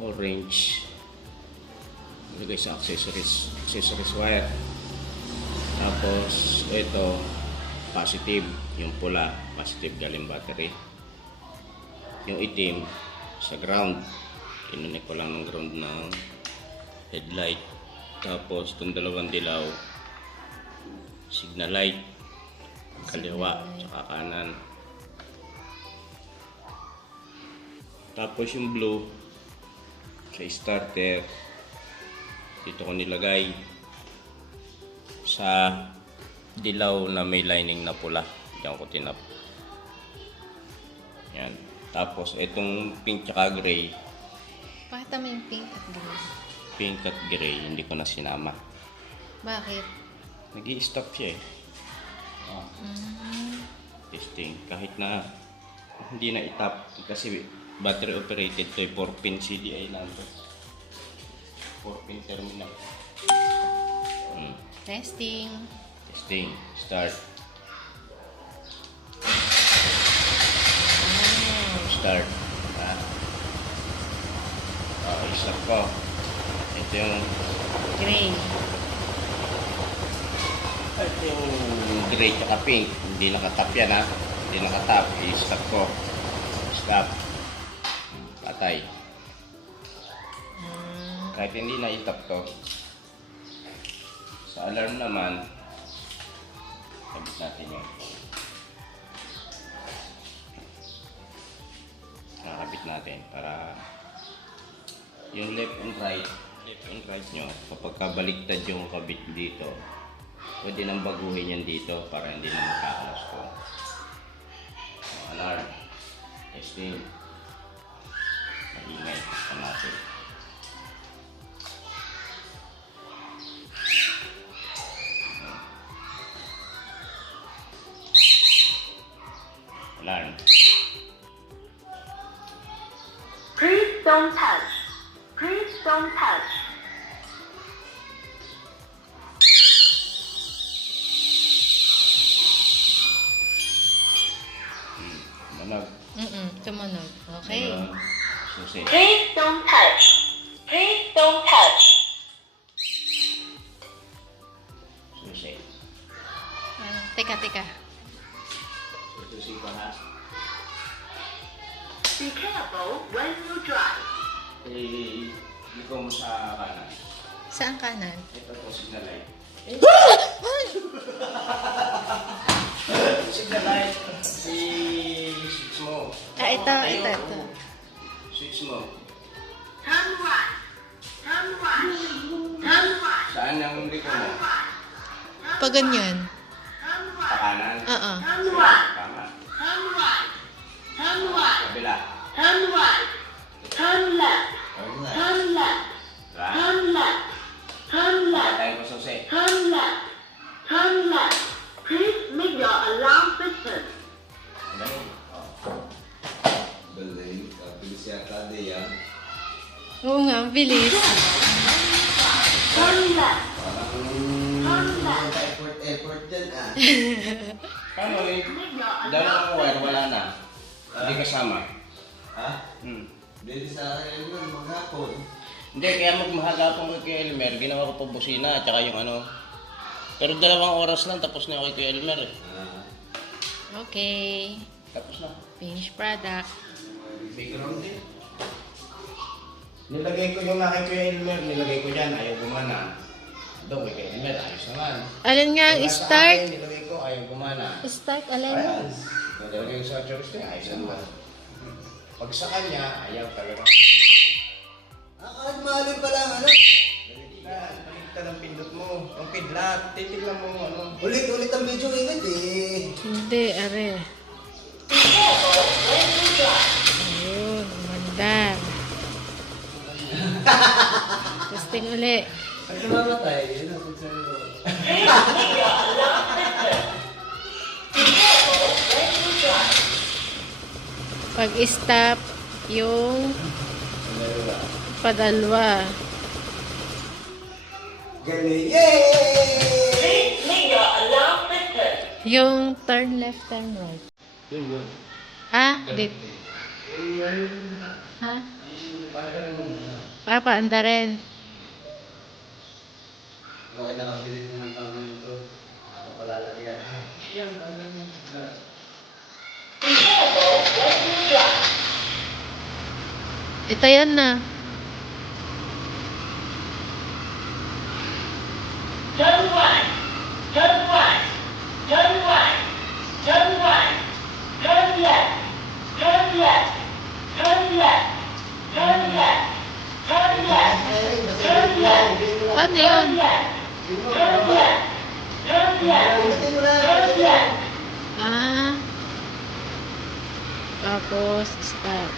orange. Ilagay sa accessories wire. Tapos ito positive, yung pula positive galing battery. Yung itim sa ground. Inunik ko lang ng ground ng headlight. Tapos itong dalawang dilaw signal light, kaliwa tsaka kanan. Tapos yung blue sa starter, dito ko nilagay sa dilaw na may lining na pula. Diyan ko tinap. Yan. Tapos itong pink tsaka gray. Pakita mo yung pink at gray. Pink at gray, hindi ko na sinama. Bakit? Nag-i-stop siya eh. Testing. Kahit na hindi na itap kasi battery operated to 4-pin CDI lang to. 4-pin terminal. Testing. Testing. Start. Start. Stop ko. Ito yung Gray. ito yung gray tsaka pink. Hindi nakatap yan ha. Hindi nakatap. I-stop ko. Stop. Patay. Kahit hindi na itap to. Sa alarm naman, sabit natin yun. Nakakabit natin para yung left and right nyo, kapag kabaliktad yung kabit dito, pwede nang baguhin yan dito para hindi na magkakalas ko. Alarm. Testing. Maingay. Ito natin. Alarm. Please don't touch. Please don't touch. Manog. Tumunog. Okay. Susi. Please don't touch. Please don't touch. Susi. Teka. Susi ko ha. Be careful when you drive. Liko mo sa kanan. Saan kanan? Ito po, signal light. Signal light. Switch mo. Ito. Switch mo. Turn right. Turn right. Turn right. Saan ang liko mo? Pag ganyan. Turn Sa right. kanan? Oo. Turn right. Tama. Turn right. Turn right. Kabila. Turn right. Turn left. Turn left. Diba? Turn left. Turn left. Tayo ko susi. Turn left. Turn left. Please make your alarm system. Galing. Galing. Bilis yata di yan. Oo nga, bilis. Turn left. Parang effort din ah. Paano eh? Dalawang wire, wala na. Hindi kasama. Ha? Hindi sa akin yun, maghapon. kaya magmahagapon ko kay Elmer. Ginawa ko pa busina at saka yung ano. Pero 2 oras lang tapos na ako kay Elmer eh. Okay. Tapos na. Finished product. Background din. Nilagay ko yung nakay Kuya Elmer, nilagay ko dyan, ayaw gumana. Doon kay Kuya Elmer, ayos naman. Alin nga ang Yung nasa start? akin, nilagay ko, ayaw gumana. Start, alin? Ayan. Nilagay ko sa church niya, ayos naman. Pag sa kanya, ayaw talaga. Kahit mahalin pa lang, ano? Baligtad ang pindot mo. Ang pidlat, titignan mo ano. Ulit ang video ingat eh. Hindi, are. Ayun, umandar. Testing uli. Pag namamatay, yun ang sabi ko. Pag-stop yung padalwa. Galing! Yay! Please make your alarm system. Yung turn left, turn right. Yun. Ah, dito. Ha? Papaanda rin. Okay na lang, bilhin mo ng tanong ito. Papalalagyan. Ito yan na. Turn right. Turn right. Turn right. Turn right. Turn left. Turn left. Turn left. Turn left. Turn left. Turn left. Ano yun? Turn left. Turn left. Turn left. Turn left. Ah. Tapos, stop.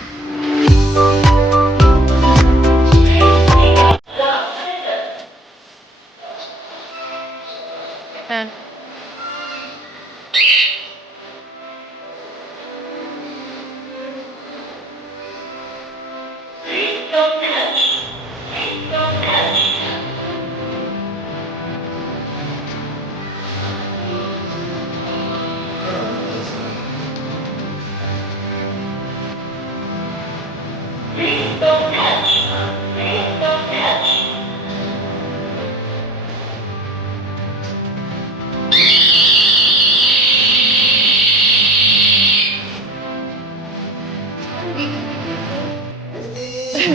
Ha?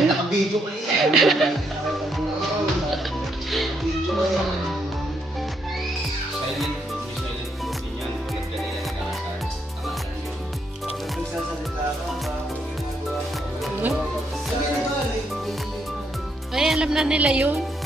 Naka-video ka eh. Naka-video ka eh. Silent mode, may silent mode din yan. Tulad kanina nag-aasar. Tangalan yun. Pag nagsasalita ka, parang ginagawa ka. Hmm? Sabi na ba, like, Ay, alam na nila yun.